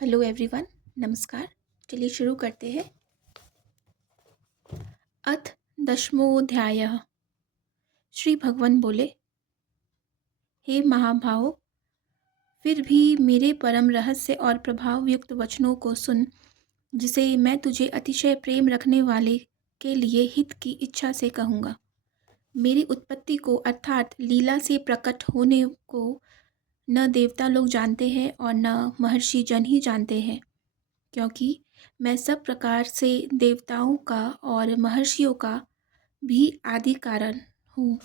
Hello everyone. नमस्कार। चलिए शुरू करते हैं। अथ दशमोऽध्यायः। श्री भगवान बोले, हे महाभाव, फिर भी मेरे परम रहस्य और प्रभाव युक्त वचनों को सुन, जिसे मैं तुझे अतिशय प्रेम रखने वाले के लिए हित की इच्छा से कहूँगा। मेरी उत्पत्ति को अर्थात लीला से प्रकट होने को न देवता लोग जानते हैं और न महर्षि जन ही जानते हैं, क्योंकि मैं सब प्रकार से देवताओं का और महर्षियों का भी आदि कारण हूँ।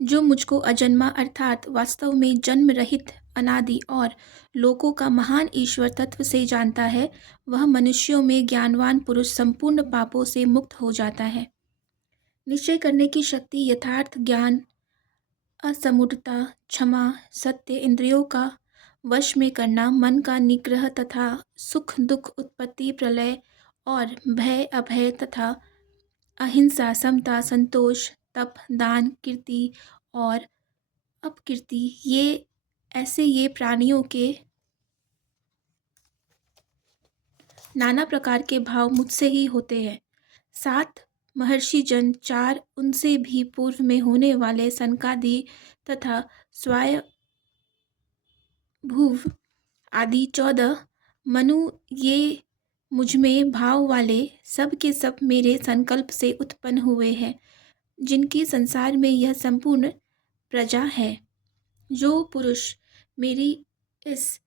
जो मुझको अजन्मा अर्थात वास्तव में जन्म रहित अनादि और लोकों का महान ईश्वर तत्व से जानता है, वह मनुष्यों में ज्ञानवान पुरुष संपूर्ण पापों से मुक्त हो जाता है। निश्चय करने की शक्ति, यथार्थ ज्ञान, असमूढ़ता, क्षमा, सत्य, इंद्रियों का वश में करना, मन का निग्रह तथा सुख दुख, उत्पत्ति प्रलय और भय अभय तथा अहिंसा, समता, संतोष, तप, दान, कीर्ति और अपकीर्ति, ये प्राणियों के नाना प्रकार के भाव मुझसे ही होते हैं। 7 महर्षि जन, 4 उनसे भी पूर्व में होने वाले सनकादि तथा स्वयंभुव आदि 14 मनु, ये मुझमें भाव वाले सब के सब मेरे संकल्प से उत्पन्न हुए हैं, जिनकी संसार में यह संपूर्ण प्रजा है। जो पुरुष मेरी इस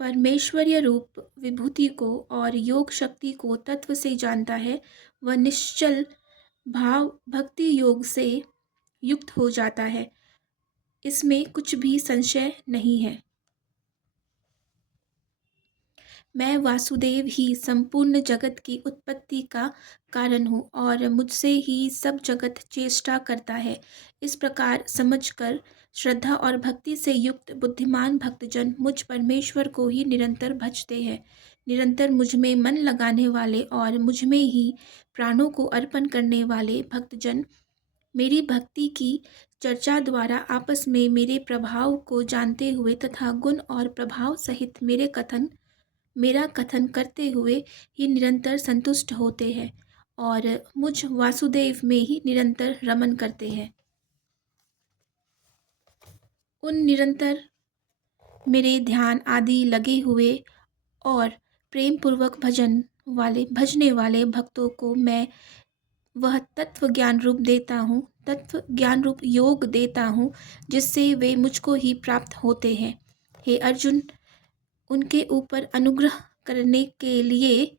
परमेश्वरीय रूप विभूति को और योग शक्ति को तत्व से जानता है, वह निश्चल भाव भक्ति योग से युक्त हो जाता है। इसमें कुछ भी संशय नहीं है। मैं वासुदेव ही संपूर्ण जगत की उत्पत्ति का कारण हूँ और मुझसे ही सब जगत चेष्टा करता है। इस प्रकार समझकर श्रद्धा और भक्ति से युक्त बुद्धिमान भक्तजन मुझ परमेश्वर को ही निरंतर भजते हैं। निरंतर मुझ में मन लगाने वाले और मुझ में ही प्राणों को अर्पण करने वाले भक्तजन मेरी भक्ति की चर्चा द्वारा आपस में मेरे प्रभाव को जानते हुए तथा गुण और प्रभाव सहित मेरा कथन करते हुए ही निरंतर संतुष्ट होते हैं और मुझ वासुदेव में ही निरंतर रमन करते हैं। उन निरंतर मेरे ध्यान आदि लगे हुए और प्रेम पूर्वक भजने वाले भक्तों को मैं वह तत्व ज्ञान रूप देता हूँ, तत्व ज्ञान रूप योग देता हूँ, जिससे वे मुझको ही प्राप्त होते हैं। हे अर्जुन, उनके ऊपर अनुग्रह करने के लिए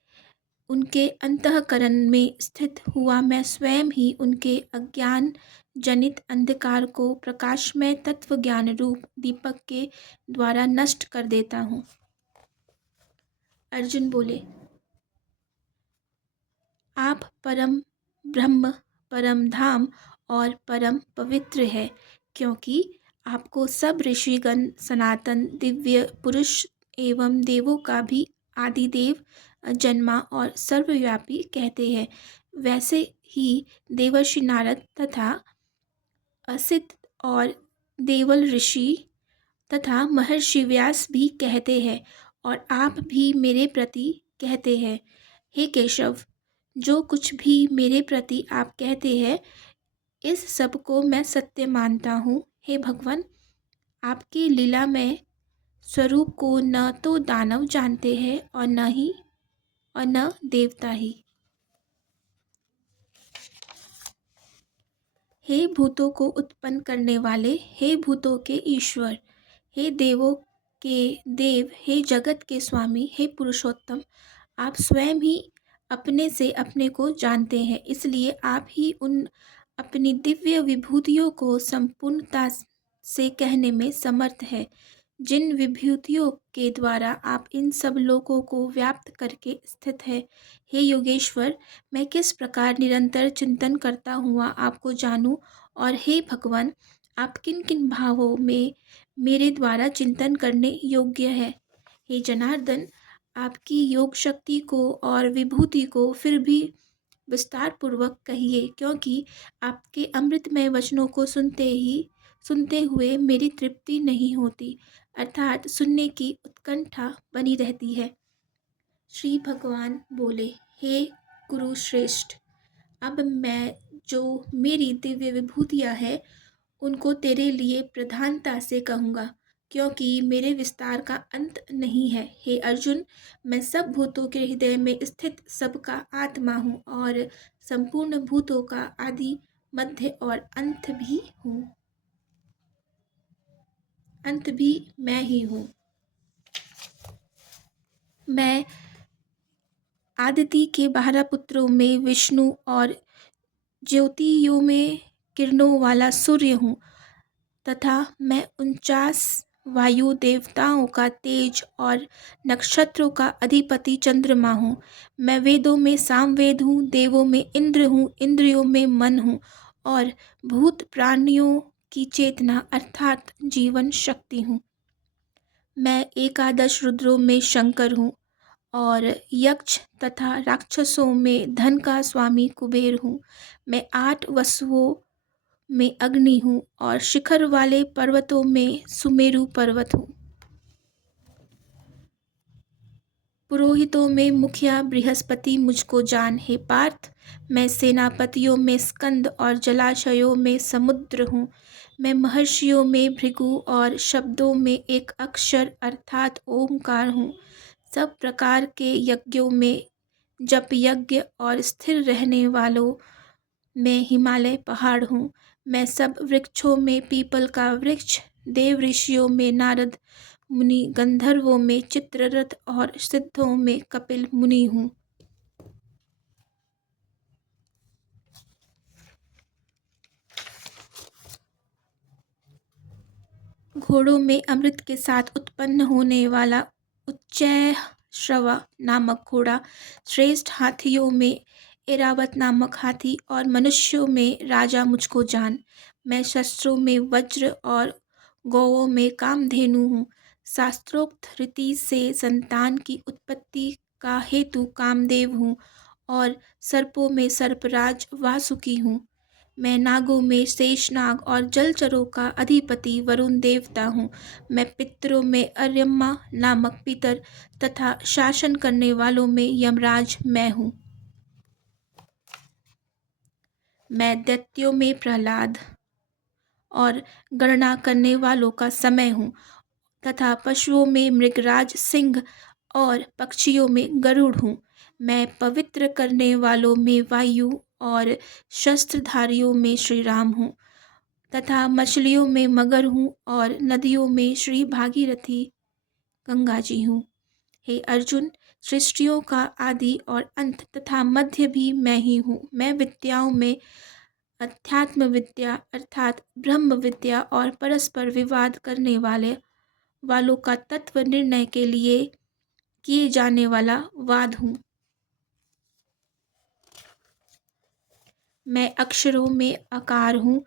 उनके अंतःकरण में स्थित हुआ मैं स्वयं ही उनके अज्ञान जनित अंधकार को प्रकाशमय तत्व ज्ञान रूप दीपक के द्वारा नष्ट कर देता हूँ। अर्जुन बोले, आप परम ब्रह्म, परम धाम और परम पवित्र है, क्योंकि आपको सब ऋषिगण, सनातन दिव्य पुरुष एवं देवों का भी आदिदेव, जन्मा और सर्वव्यापी कहते हैं। वैसे ही देवर्षि नारद तथा असित और देवल ऋषि तथा महर्षि व्यास भी कहते हैं, और आप भी मेरे प्रति कहते हैं। हे केशव, जो कुछ भी मेरे प्रति आप कहते हैं, इस सब को मैं सत्य मानता हूँ। हे भगवान, आपके लीलामय स्वरूप को न तो दानव जानते हैं और न देवता ही। हे भूतों को उत्पन्न करने वाले, हे भूतों के ईश्वर, हे देवों के देव, हे जगत के स्वामी, हे पुरुषोत्तम, आप स्वयं ही अपने से अपने को जानते हैं, इसलिए आप ही उन अपनी दिव्य विभूतियों को संपूर्णता से कहने में समर्थ है, जिन विभूतियों के द्वारा आप इन सब लोगों को व्याप्त करके स्थित है। हे योगेश्वर, मैं किस प्रकार निरंतर चिंतन करता हुआ आपको जानूं, और हे भगवान, आप किन किन भावों में मेरे द्वारा चिंतन करने योग्य है। हे जनार्दन, आपकी योग शक्ति को और विभूति को फिर भी विस्तार पूर्वक कहिए, क्योंकि आपके अमृतमय वचनों को सुनते हुए मेरी तृप्ति नहीं होती, अर्थात सुनने की उत्कंठा बनी रहती है। श्री भगवान बोले, हे कुरुश्रेष्ठ, अब मैं जो मेरी दिव्य विभूतियाँ हैं उनको तेरे लिए प्रधानता से कहूँगा, क्योंकि मेरे विस्तार का अंत नहीं है। हे अर्जुन, मैं सब भूतों के हृदय में स्थित सबका आत्मा हूँ और संपूर्ण भूतों का आदि, मध्य और अंत भी मैं ही हूँ। मैं आदिति के 12 पुत्रों में विष्णु और ज्योतियों में किरणों वाला सूर्य हूँ, तथा मैं 49 वायु देवताओं का तेज और नक्षत्रों का अधिपति चंद्रमा हूँ। मैं वेदों में सामवेद हूँ, देवों में इंद्र हूँ, इंद्रियों में मन हूँ और भूत प्राणियों की चेतना अर्थात जीवन शक्ति हूँ। मैं एकादश रुद्रों में शंकर हूँ और यक्ष तथा राक्षसों में धन का स्वामी कुबेर हूँ। मैं 8 वसुओं में अग्नि हूँ और शिखर वाले पर्वतों में सुमेरु पर्वत हूँ। पुरोहितों में मुखिया बृहस्पति मुझको जान। हे पार्थ, मैं सेनापतियों में स्कंद और जलाशयों में समुद्र हूँ। मैं महर्षियों में भृगु और शब्दों में एक अक्षर अर्थात ओमकार हूँ। सब प्रकार के यज्ञों में जप यज्ञ और स्थिर रहने वालों में हिमालय पहाड़ हूँ। मैं सब वृक्षों में पीपल का वृक्ष, देव ऋषियों में नारद मुनि, गंधर्वों में चित्ररथ और सिद्धों में कपिल मुनि हूँ। घोड़ों में अमृत के साथ उत्पन्न होने वाला उच्चैःश्रवा नामक घोड़ा, श्रेष्ठ हाथियों में एरावत नामक हाथी और मनुष्यों में राजा मुझको जान। मैं शस्त्रों में वज्र और गौओं में कामधेनु हूँ। शास्त्रोक्त रीति से संतान की उत्पत्ति का हेतु कामदेव हूँ और सर्पों में सर्पराज वासुकी हूँ। मैं नागों में शेषनाग और जलचरों का अधिपति वरुण देवता हूँ। मैं पितरों में अर्यमा नामक पितर तथा शासन करने वालों में यमराज मैं हूँ। मैं दैत्यों में प्रहलाद और गणना करने वालों का समय हूँ तथा पशुओं में मृगराज सिंह और पक्षियों में गरुड़ हूँ। मैं पवित्र करने वालों में वायु और शस्त्रधारियों में श्री राम हूँ तथा मछलियों में मगर हूँ और नदियों में श्री भागीरथी गंगा जी हूँ। हे अर्जुन, सृष्टियों का आदि और अंत तथा मध्य भी मैं ही हूँ। मैं विद्याओं में अध्यात्म विद्या अर्थात ब्रह्म विद्या और परस्पर विवाद करने वालों का तत्व निर्णय के लिए किए जाने वाला वाद हूँ। मैं अक्षरों में आकार हूँ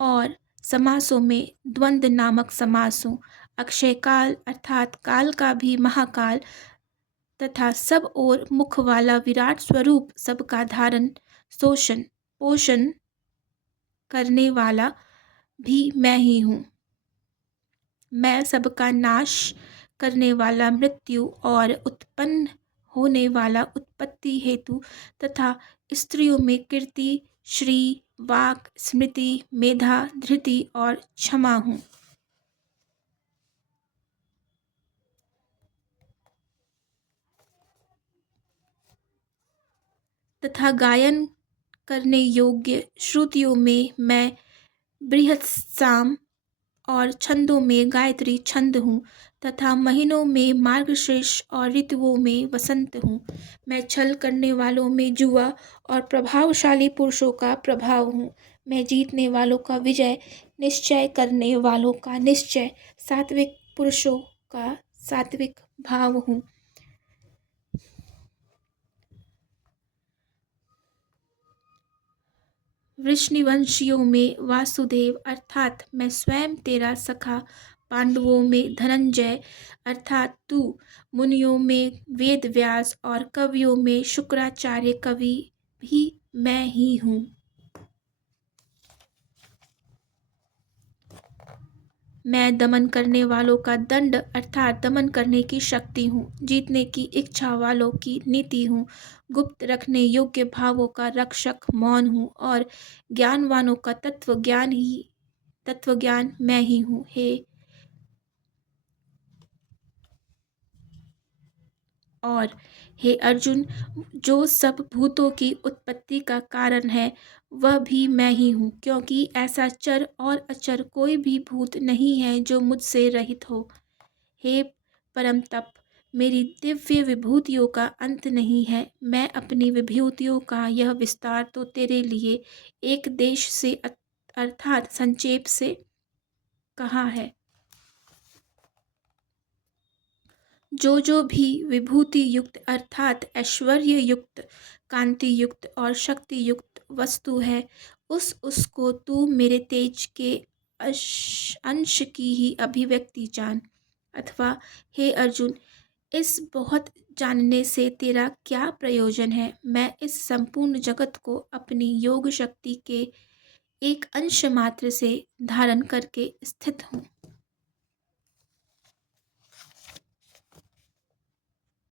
और समासों में द्वंद्व नामक समास हूँ। अक्षय काल अर्थात काल का भी महाकाल तथा सब ओर मुख वाला विराट स्वरूप सबका धारण शोषण पोषण करने वाला भी मैं ही हूँ। मैं सबका नाश करने वाला मृत्यु और उत्पन्न होने वाला उत्पत्ति हेतु तथा स्त्रियों में कीर्ति, श्री, वाक, स्मृति, मेधा, धृति और क्षमा हूँ। तथा गायन करने योग्य श्रुतियों में मैं बृहत्साम और छंदों में गायत्री छंद हूँ तथा महीनों में मार्गशीर्ष और ऋतुओं में वसंत हूँ। मैं छल करने वालों में जुआ और प्रभावशाली पुरुषों का प्रभाव हूँ। मैं जीतने वालों का विजय, निश्चय करने वालों का निश्चय, सात्विक पुरुषों का सात्विक भाव हूँ। वृष्णिवंशियों में वासुदेव अर्थात मैं स्वयं तेरा सखा, पांडवों में धनंजय अर्थात तू, मुनियों में वेद व्यास और कवियों में शुक्राचार्य कवि भी मैं ही हूँ। मैं दमन करने वालों का दंड अर्थात दमन करने की शक्ति हूँ, जीतने की इच्छा वालों की नीति हूँ, गुप्त रखने योग्य भावों का रक्षक मौन हूँ और ज्ञानवानों का तत्वज्ञान मैं ही हूँ। और हे अर्जुन, जो सब भूतों की उत्पत्ति का कारण है वह भी मैं ही हूँ, क्योंकि ऐसा चर और अचर कोई भी भूत नहीं है जो मुझसे रहित हो। हे परम तप, मेरी दिव्य विभूतियों का अंत नहीं है। मैं अपनी विभूतियों का यह विस्तार तो तेरे लिए एक देश से अर्थात संक्षेप से कहा है। जो भी विभूति युक्त अर्थात ऐश्वर्य युक्त, कांति युक्त और शक्ति युक्त वस्तु है, उसको तू मेरे तेज के अंश की ही अभिव्यक्ति जान। अथवा हे अर्जुन, इस बहुत जानने से तेरा क्या प्रयोजन है? मैं इस संपूर्ण जगत को अपनी योग शक्ति के एक अंश मात्र से धारण करके स्थित हूँ।